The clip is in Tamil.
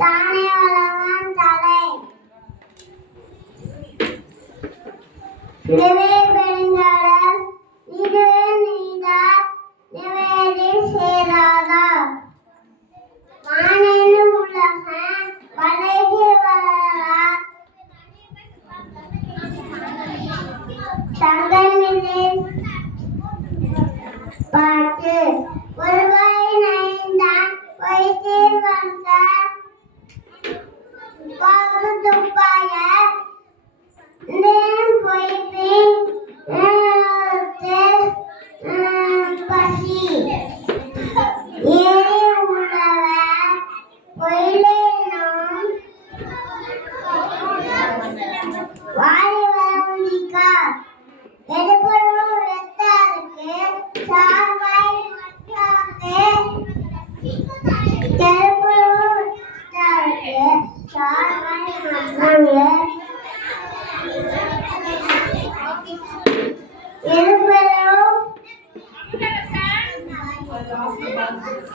தானே வளவன் தலை பெருங்கடல் இதுவே நீந்தார் நிவேதி சேராதா வானெனு உலக வளைகி வளரார் தங்கமிலே பாட்டு ஒருவாய் நைந்தான் வைத்தீர் வந்த துப்பாய பசி ஏறி உழவ பொயிலே நாம் வாரி வரமுடிக்கா எடுப்பதும் வெத்தாருக்கு சார்பாய் மட்டாக்கு தெருப்பதும் வெத்தாருக்கு சார்பாய் மட்டாங்க